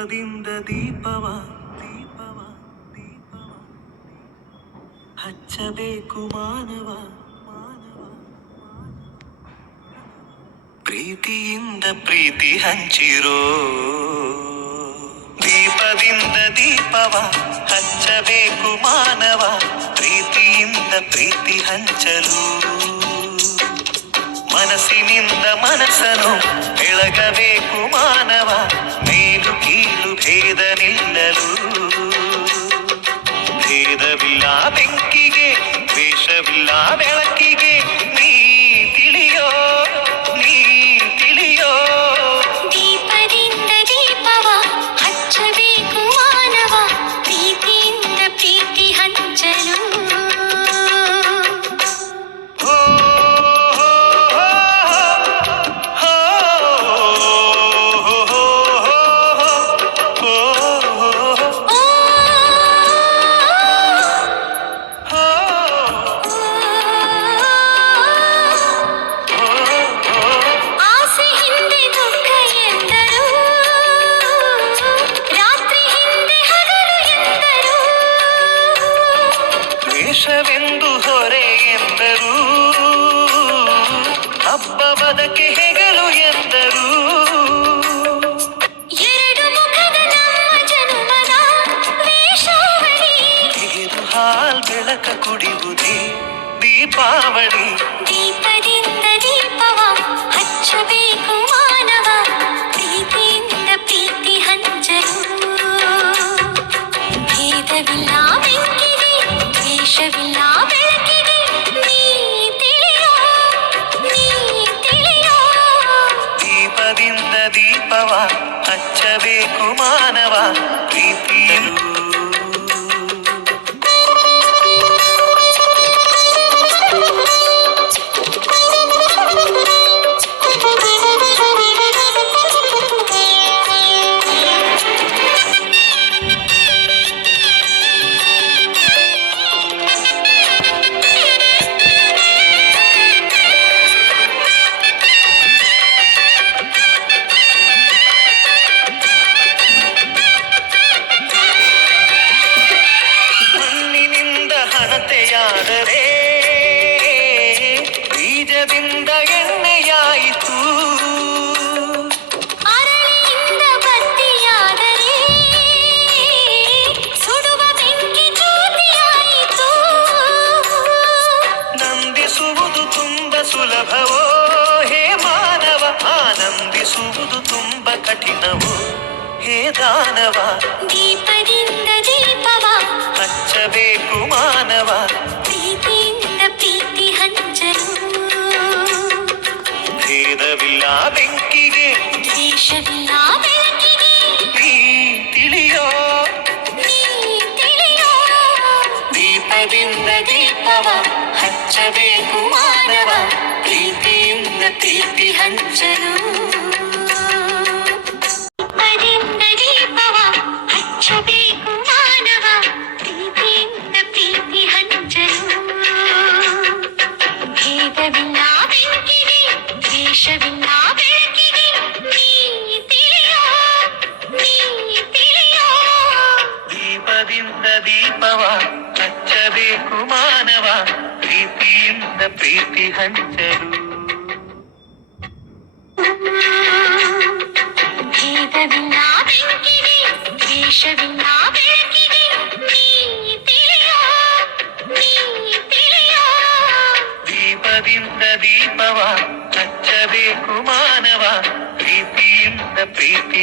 ದೀಪದಿಂದ ದೀಪವ ದೀಪವ ದೀಪವ ಹಚ್ಚಬೇಕು ಮಾನವ ಮಾನವ ಪ್ರೀತಿಯಿಂದ ಪ್ರೀತಿ ಹಂಚಿರೋ ದೀಪದಿಂದ ದೀಪವ ಹಚ್ಚಬೇಕು ಮಾನವ ಪ್ರೀತಿಯಿಂದ ಪ್ರೀತಿ ಹಂಚಲು ಮನಸ್ಸಿನಿಂದ ಮನಸ್ಸನ್ನು ಬೆಳಗಬೇಕು ಮಾನವ ಮೇಲು ಕೀಳು ಭೇದ ನಿಲ್ಲಲು ಭೇದವಿಲ್ಲ ಬೆಂಕಿಗೆ ದ್ವೇಷವಿಲ್ಲ ಬೆಳಕಿಗೆ ನೀ ತಿಳಿಯೋ ನೀ ತಿಳಿಯೋ ದೀಪದಿಂದ ದೀಪವ ಹಚ್ಚಬೇಕು ಮಾನವ ಪ್ರೀತಿಯಿಂದ ಪ್ರೀತಿ ಹಂಚಲು ದ್ವೇಷವೆಂದು ಹೊರೆ ಎಂದರು ಹಬ್ಬವದಕ್ಕೆ ಹೆಗಲು ಎಂದರು ಎರಡು ಮುಖದ ನಮ್ಮ ಜನುಮದ ವೇಷಾವಳಿ ತೆಗೆದು ಹಾಲ್ ಬೆಳಕ ಕುಡಿಯುವುದೇ ದೀಪಾವಳಿ ದೀಪದಿಂದ ದೀಪವ ಹಚ್ಚಬೇಕು ಮಾನವ ಪ್ರೀತಿಯಿಂದ ಪ್ರೀತಿ ಹಂಚಲು ಭೇದವಿಲ್ಲ ಬೆಂಕಿಗೆ ದ್ವೇಷವಿಲ್ಲ ಬೆಳಕಿಗೆ ನೀ ತಿಳಿಯೋ ನೀ ತಿಳಿಯೋ ದೀಪದಿಂದ ದೀಪವ ಹಚ್ಚಬೇಕು ಮಾನವ ಪ್ರೀತಿಯಲು ಹಣತೆಯಾದರೆ ಬೀಜದಿಂದ ಎಣ್ಣೆಯಾಯಿತು ಅರಳಿಯಿಂದ ಬತ್ತಿಯಾದರೆ ಸುಡುವ ಬೆಂಕಿ ಜ್ಯೋತಿಯಾಯಿತು ನಂದಿಸುವುದು ತುಂಬ ಸುಲಭವೋ ಹೇ ಮಾನವ ಆನಂದಿಸುವುದು ತುಂಬ ಕಠಿಣವೋ ಹೇ ದಾನವ ದೀಪದಿಂದ ದೀಪವ ಹಚ್ಚಬೇಕು ಮಾನವ ಪ್ರೀತಿಯಿಂದ ಪ್ರೀತಿ ಹಂಚಲು ಭೇದವಿಲ್ಲ ಬೆಂಕಿಗೆ ದ್ವೇಷವಿಲ್ಲ ಬೆಳಕಿಗೆ ನೀ ತಿಳಿಯೋ ನೀ ತಿಳಿಯೋ ದೀಪದಿಂದ ದೀಪವ ಹಚ್ಚಬೇಕು ಮಾನವ ಪ್ರೀತಿಯಿಂದ ಪ್ರೀತಿ ಹಂಚಲು ದೀಪದಿಂದ ದೀಪವ ಹಚ್ಚಬೇಕು ಮಾನವ ಪ್ರೀತಿಯಿಂದ ಪ್ರೀತಿ ಹಂಚಲು ಭೇದವಿಲ್ಲ ಬೆಂಕಿಗೆ ದ್ವೇಷವಿಲ್ಲ ಬೆಳಕಿಗೆ ನೀ ತಿಳಿಯೋ ನೀ ತಿಳಿಯೋ ದೀಪದಿಂದ ದೀಪವ ಹಚ್ಚಬೇಕು ಮಾನವ ಪ್ರೀತಿಯಿಂದ ಪ್ರೀತಿ ಹಂಚಲು ಭೇದವಿಲ್ಲ ಬೆಂಕಿಗೆ ದ್ವೇಷವಿಲ್ಲ ಬೆಳಕಿಗೆ ನೀ ತಿಳಿಯೋ ನೀ ತಿಳಿಯೋ ದೀಪದಿಂದ ದೀಪವ ಹಚ್ಚಬೇಕು ಮಾನವ ಪ್ರೀತಿಯಿಂದ ಪ್ರೀತಿ